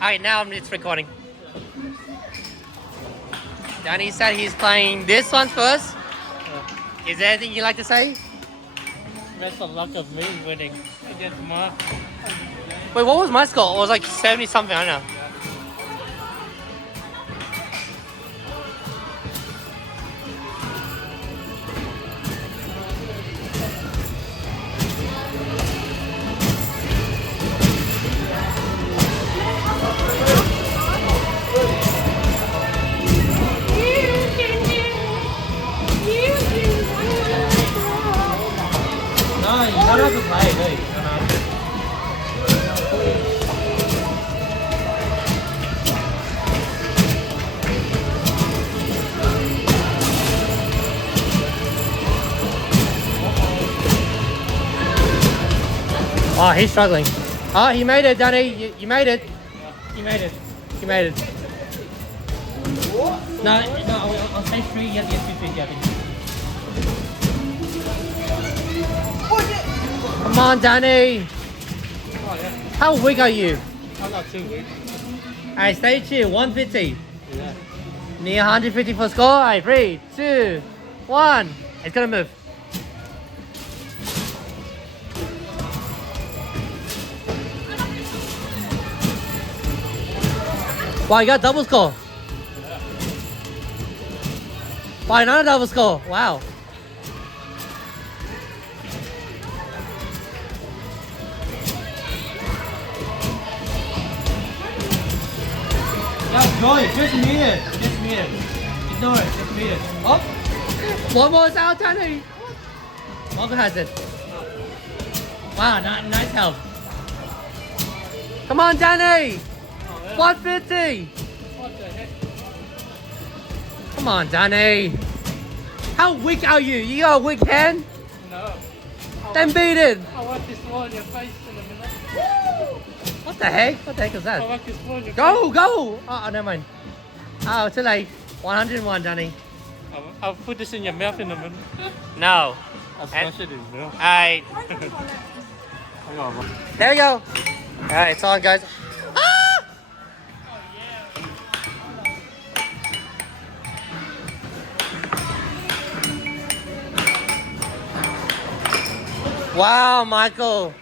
Alright, now it's recording. Danny said he's playing this one first. Is there anything you'd like to say? That's the luck of me winning against Mark. Wait, what was my score? It was like 70 something, I don't know. No, you don't have to play, do you? Oh, he's struggling. Oh, he made it, Danny. You made it. You made it. You made it. No, I'll say 3, you have to get 2 feet, Gavin. Come on, Danny. Oh, yeah. How weak are you? I got 2 weeks. Alright, stay chill. 150. Yeah. Near 150 for score. Alright, 3, 2, 1. It's gonna move. Wow, you got double score. Wow, another double score. Wow. Yeah, Joy, just meet it. Just meet it. Ignore it, just meet it. Oh, one more out, Danny. Marco has it. Wow, nice help. Come on, Danny. Oh, yeah. 150. What the heck? Come on, Danny. How weak are you? You got a weak hand? No. Then beat it. I want this one in your face in a minute. What the heck? What the heck is I that? want this one in your Go, go. Oh, never mind. Oh, too late. 101, Danny. face. I'll put this in your mouth in a minute. No. I'll smash it in your mouth. Alright. Hang on, bro. There we go. Alright, it's on, guys. Ah! Wow, Michael.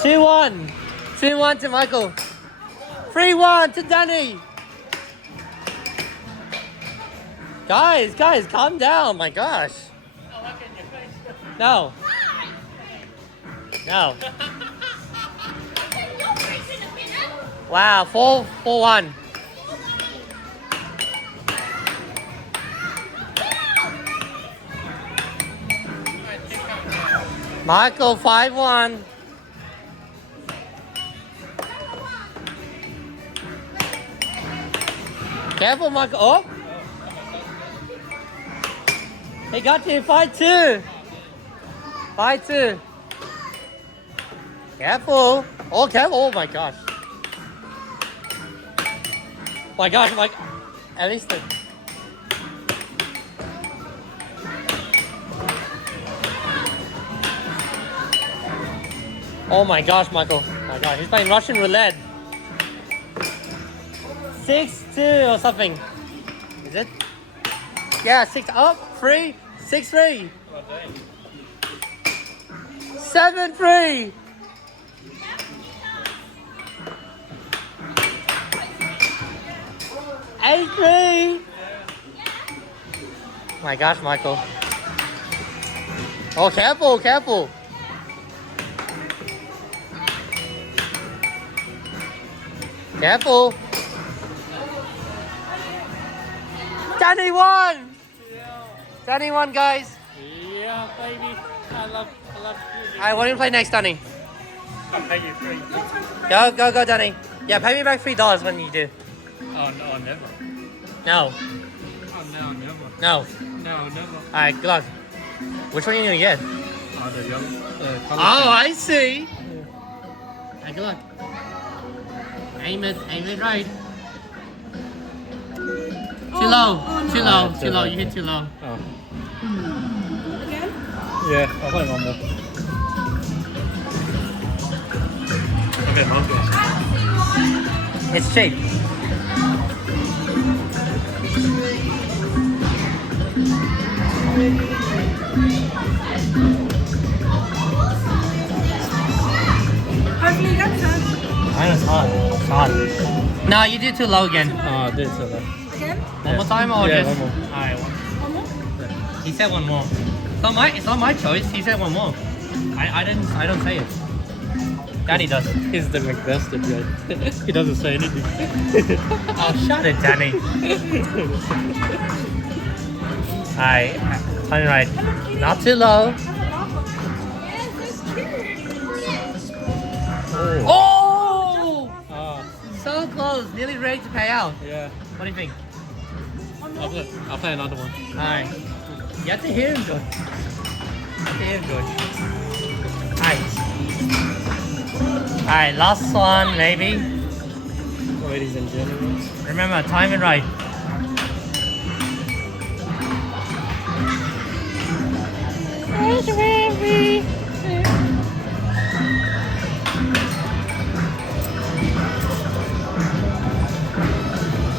2-1. 2-1 to Michael. 3-1 to Danny. Guys, calm down. My gosh. I like it in your face. No. No. Wow, 4-1. Michael, 5-1. Careful, Michael. Oh. He got you. 5-2. 5-2. Careful. Oh, careful. Oh, my gosh. My gosh, Mike. At least the... Oh my gosh, Michael. My God, he's playing Russian roulette. 6-2 or something. Is it? Yeah, 6 up, 3, 6-3. 7-3. 8-3. My gosh, Michael. Oh, careful, careful. Careful. Danny won! Yeah. Danny won, guys. Yeah, baby. I love you. Alright, what do you play next, Danny? I'll pay you 3. Go, Danny. Yeah, pay me back $3 when you do. Oh, no, never. No. Oh, no, never. No. No, never. Alright, good luck. Which one are you gonna get? Oh, the young. Oh, I see. Alright, good luck. Aim it right. Too low, too low, too low. You hit too low. Oh. Again? Yeah, I'll play one more. It's cheap. Hopefully you get some. I know it's hard. It's hard. No, you did too low again. Oh, this is it. Again? One more time or Yeah, just? one more. Alright, One more? he said one more. It's not my choice. He said one more. I don't say it. Danny does. He's the McBastard guy. He doesn't say anything. Oh, shut it, Danny. Alright, turn right. Not too low. Yes, that's cute. Oh! Oh, So close. Nearly ready to pay out. yeah. What do you think? I'll play another one. Alright. You have to hear him, George. You have to hear him, George. Alright, last one, maybe. Ladies and gentlemen. Remember, time it right.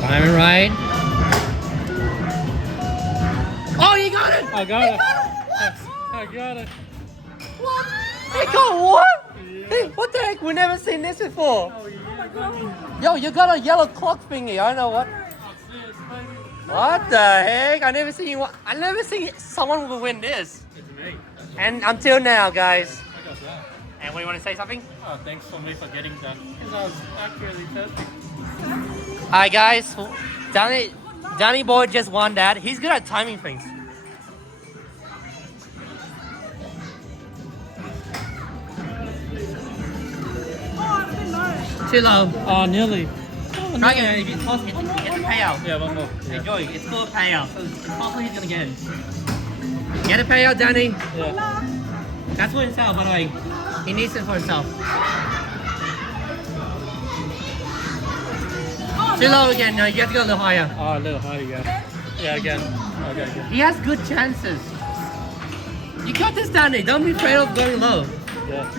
Time it right. Oh, you got it! I got it. I got it. What? You got what? Hey, what the heck? We've never seen this before. Yo, you got a yellow clock thingy. I know what. What the heck? I never seen someone will win this. It's me. And until now, guys. I got that. And what do you want to say something? Oh, thanks for me for getting that. Because I was accurately perfect. Alright, guys. Danny boy just won that. He's good at timing things. Oh, it's been low. Too low. Oh, nearly. Try again. If you toss it, it's a payout. Yeah, one more. Yeah. Enjoy. It's called a payout. So it's possible he's gonna get it. Get a payout, Danny. Yeah. That's for himself, by the way. He needs it for himself. Too low again. No, you have to go a little higher. Oh, a little higher, yeah. Yeah, again. Okay, again. He has good chances. You got this, Danny. Don't be afraid of going low. Yeah.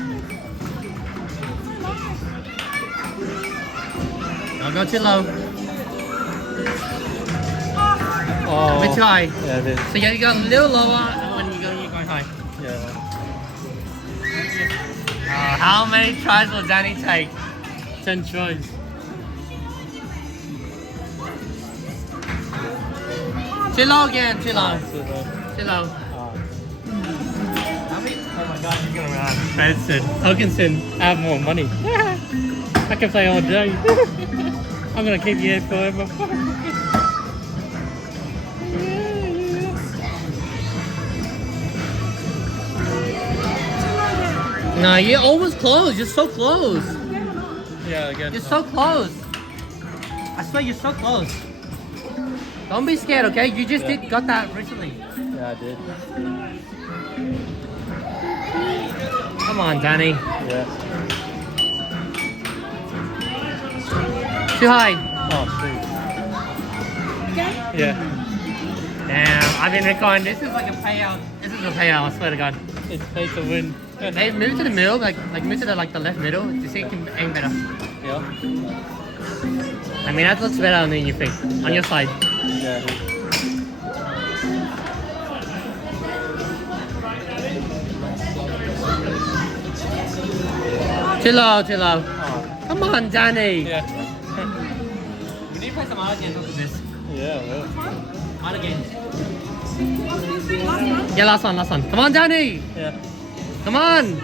Don't go too low. Oh. A bit too high. Yeah, it is. So you have to go a little lower when you're going high. Yeah. How many tries will Danny take? 10 tries. Too low again. Too low. Too low. Too low. Oh. How many? Oh my God, you're gonna run. Benson. Hokinson, I have more money. I can play all day. I'm gonna keep you here forever. No, you're almost close. You're so close. Yeah, again. You're so close. I swear you're so close. Don't be scared, okay? You just got that recently. Yeah, I did. Come on, Danny. Yeah. Too high. Oh, sweet. Again? Yeah. Damn, I've been recording. This is like a payout. This is a payout, I swear to God. It's pay to win. Hey, move to the middle, like move to the left middle to see if you can aim better. Yeah. I mean, that looks better than you think. On your side. Yeah. Too low, too low. Oh. Come on, Danny. Yeah. We need to play some other games after this. Yeah, well. Other games. Last one? Yeah, last one. Come on, Danny. Yeah. Come on.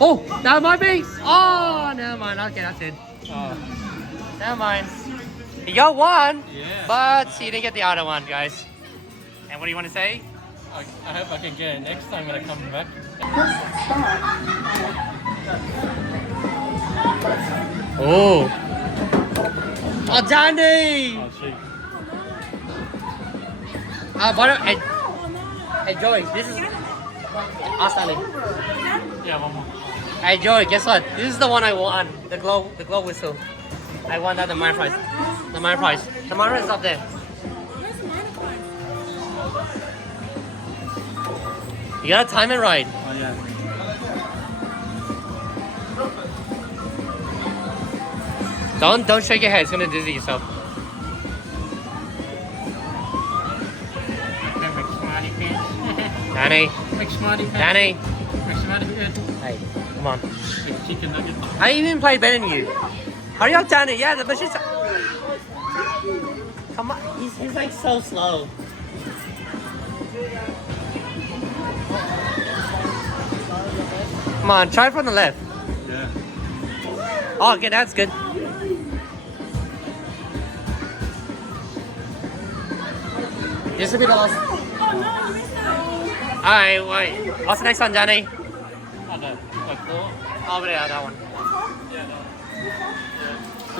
Oh, that might be. Oh, never mind. Okay, that's it. Oh. Never mind. You got one, Yeah. but you didn't get the other one, guys. And what do you want to say? I hope I can get it next time when I come back. Oh. Oh, Danny. Oh, sweet. Hey, Joey, this is Asali. Yeah, one more. Hey, Joey, guess what? This is the one I won. The glow whistle. I won that the minor prize. The minor prize. The minor prize is up there. Where's the minor prize? You gotta time it right. Oh, yeah. Don't shake your head. It's gonna dizzy yourself. Make smarty pants. Danny, Make smarty pants. Danny. Make smarty pants. Hey, come on. With chicken nuggets. I even play better than you. Hurry up, Danny. Yeah, the bushes. Come on. He's like so slow. Come on, try from the left. Yeah. Oh, okay, that's good. This will be the last. Oh no, you missed it. Alright, wait. What's the next one, Danny? Oh, no. Like four. Over there, that one.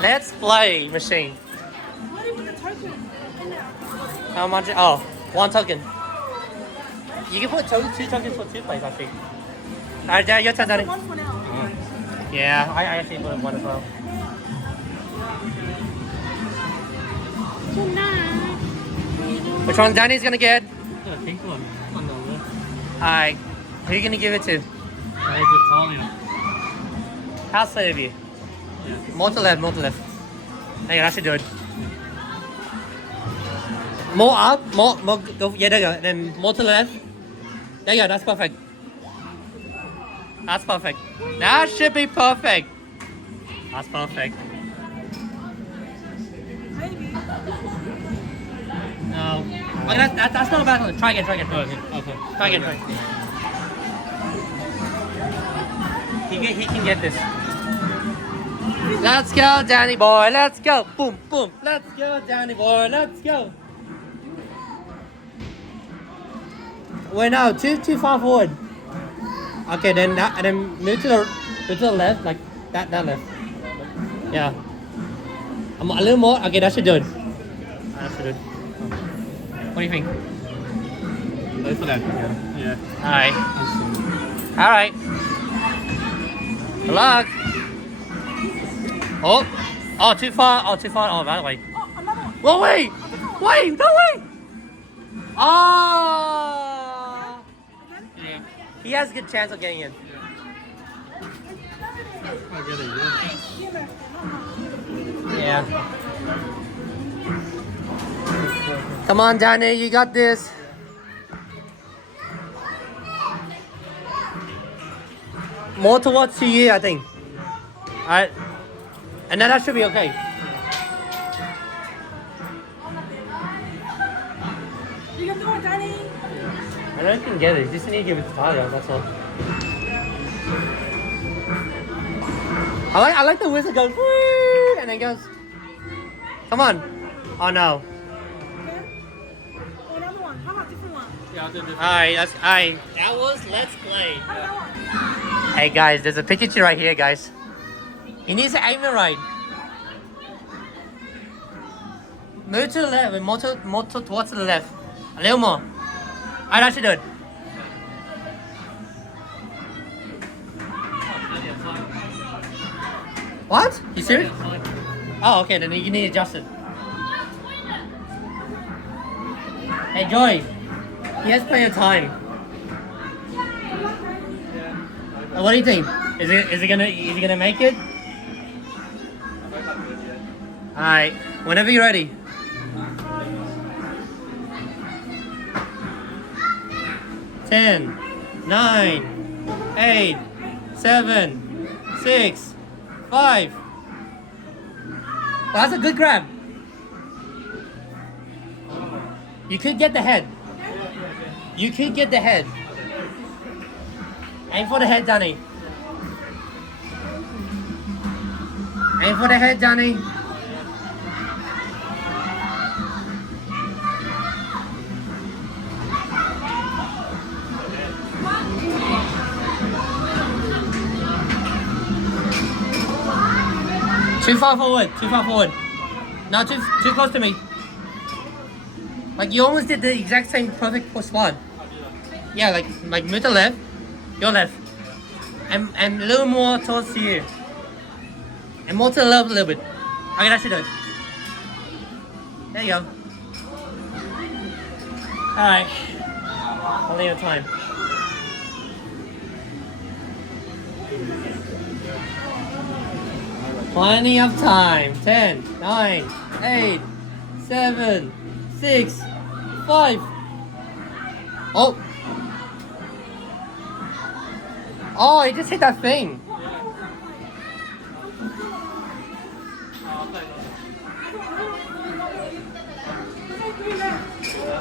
Let's play machine. Why do you put the token in there? How much? Oh, 1 token. You can put two tokens for 2 plays, I think. Alright, your turn, Danny. One for now. Yeah, I actually put 1 as well. Which one Danny's gonna get? Yeah, pink one. On the left. Alright, who are you gonna give it to? I hate Italian. How slow of you? Yeah. More to left, more to left. There you go, that should do it. More up, more, go, yeah, there you go. Then more to the left. There you go, that's perfect. That's perfect. That should be perfect. That's perfect. Maybe. No. Okay, that's not a bad one. Try again, try again. Okay. Try again. He can get this. Let's go, Danny boy. Let's go. Boom, boom. Let's go, Danny boy. Let's go. Wait, no, too far forward. Okay, then that, and then move to the left, like that left. Yeah. A little more. Okay, that should do it. That should do it. What do you think? Wait for that. Yeah. All right. Good luck. Oh, too far. Oh, that way. Oh, another one. Well, wait, no way. Oh, Yeah. he has a good chance of getting in. I get it. Yeah. Come on, Danny, you got this. More towards to you, I think. Alright. And then that should be okay. You can do it, Danny. I know you can get it. You just need to give it to Talia, that's all. I like the whistle goes "Woo," and then goes. Come on. Oh no. Okay. Oh, another one. How about a different one? Yeah, I'll do this. Alright. That was Let's Play. How about that one? Hey guys, there's a Pikachu right here, guys. He needs to aim it right. Move to the left, more towards the left. A little more. Alright, that should do it. What? You serious? Oh, okay, then you need to adjust it. Hey, Joy. He has plenty of time. What do you think? Is he gonna make it? Alright, whenever you're ready. Ten, 9, 8, 7, 6, 5. Well, that's a good grab. You could get the head. You could get the head. Aim for the head, Danny. Aim for the head, Danny. Too far forward. Not too close to me. Like you almost did the exact same perfect spot. Yeah, like move to left, your left, and a little more towards you, and more to the left a little bit. Okay, that should do it. There you go. All right, only your time. Plenty of time. 10, 9, 8, 7, 6, 5. Oh. Oh, he just hit that thing.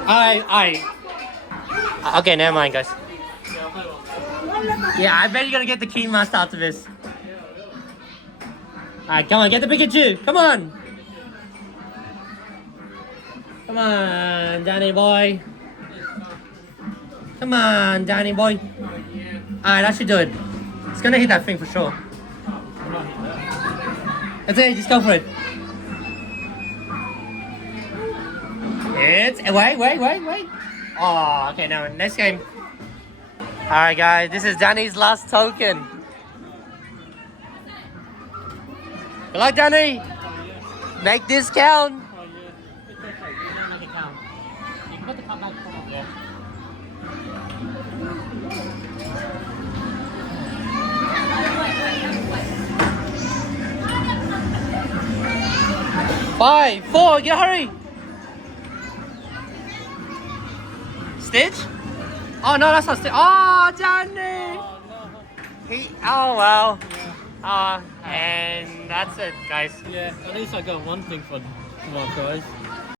Alright. Okay, never mind, guys. Yeah, I bet you're gonna get the Key Master after this. Alright, come on, get the Pikachu. Come on. Come on, Danny boy. Come on, Danny boy. Alright, that should do it. It's gonna hit that thing for sure. That's it, just go for it. Wait. Oh, okay, now next game. Alright guys, this is Danny's last token. Good luck, Danny. Make this count. Five, four, get hurry. Stitch? Oh no, that's not Stitch. Oh, Danny. Oh well. And that's it, guys. Yeah, at least I got one thing for my prize.